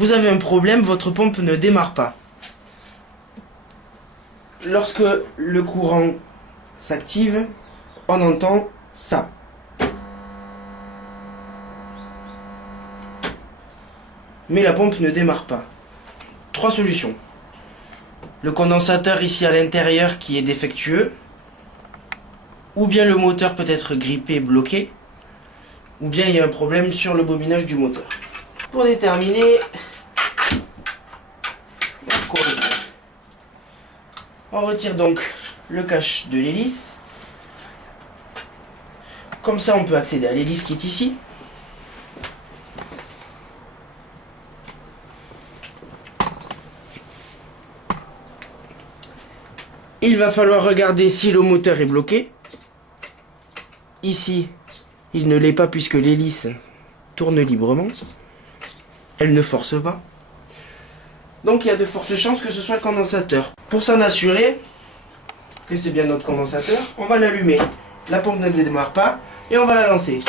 Vous avez un problème, votre pompe ne démarre pas. Lorsque le courant s'active, on entend ça. Mais la pompe ne démarre pas. Trois solutions. Le condensateur ici à l'intérieur qui est défectueux, ou bien le moteur peut être grippé, bloqué, ou bien il y a un problème sur le bobinage du moteur. Pour déterminer, on retire donc le cache de l'hélice. Comme ça on peut accéder à l'hélice qui est ici. Il va falloir regarder si le moteur est bloqué. Ici, il ne l'est pas puisque l'hélice tourne librement. Elle ne force pas. Donc il y a de fortes chances que ce soit le condensateur. Pour s'en assurer que c'est bien notre condensateur, on va l'allumer. La pompe ne démarre pas et on va la lancer.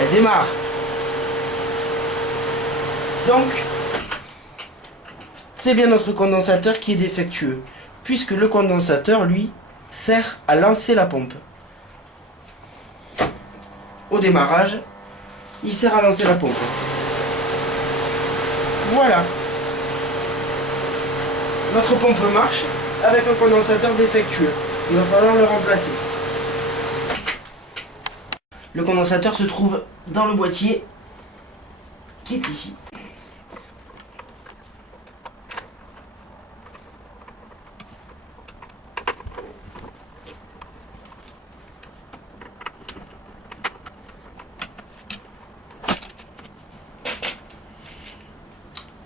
Elle démarre. Donc, c'est bien notre condensateur qui est défectueux, puisque le condensateur, lui, sert à lancer la pompe. Au démarrage, il sert à lancer la pompe. Voilà. Notre pompe marche avec un condensateur défectueux. Il va falloir le remplacer. Le condensateur se trouve dans le boîtier qui est ici.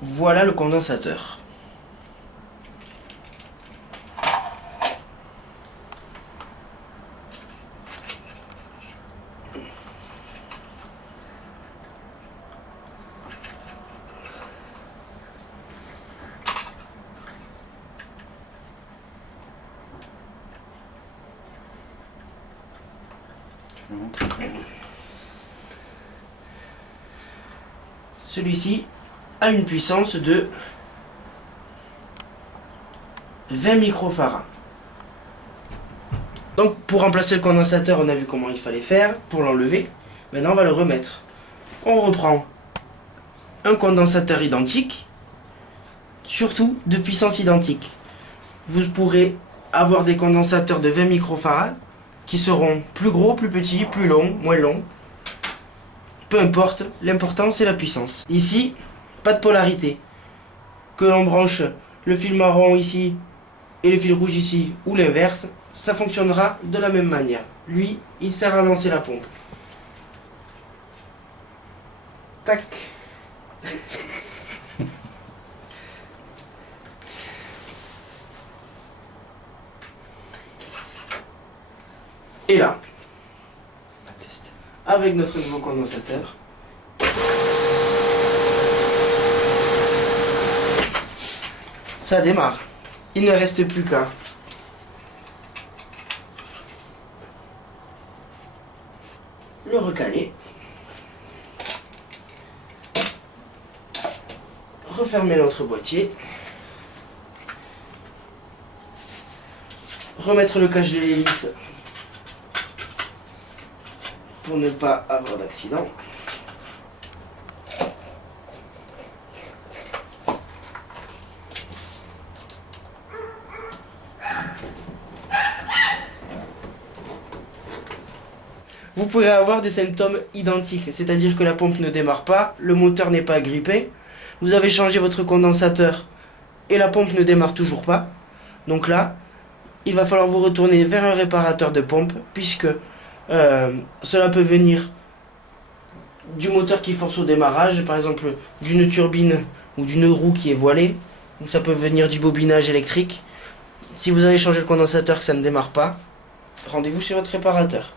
Voilà le condensateur. Celui-ci a une puissance de 20 microfarads. Donc pour remplacer le condensateur, on a vu comment il fallait faire pour l'enlever. Maintenant on va le remettre. On reprend un condensateur identique, surtout de puissance identique. Vous pourrez avoir des condensateurs de 20 microfarads qui seront plus gros, plus petits, plus longs, moins longs. Peu importe, l'important c'est la puissance. Ici, pas de polarité. Que l'on branche le fil marron ici et le fil rouge ici ou l'inverse, ça fonctionnera de la même manière. Lui, il sert à lancer la pompe. Tac. Et là, avec notre nouveau condensateur, ça démarre. Il ne reste plus qu'à le recaler, refermer notre boîtier, remettre le cache de l'hélice pour ne pas avoir d'accident. Vous pourrez avoir des symptômes identiques, c'est-à-dire que la pompe ne démarre pas, le moteur n'est pas agrippé, vous avez changé votre condensateur et la pompe ne démarre toujours pas. Donc là, il va falloir vous retourner vers un réparateur de pompe, puisque cela peut venir du moteur qui force au démarrage, par exemple d'une turbine ou d'une roue qui est voilée, ou ça peut venir du bobinage électrique. Si vous avez changé le condensateur que ça ne démarre pas, rendez-vous chez votre réparateur.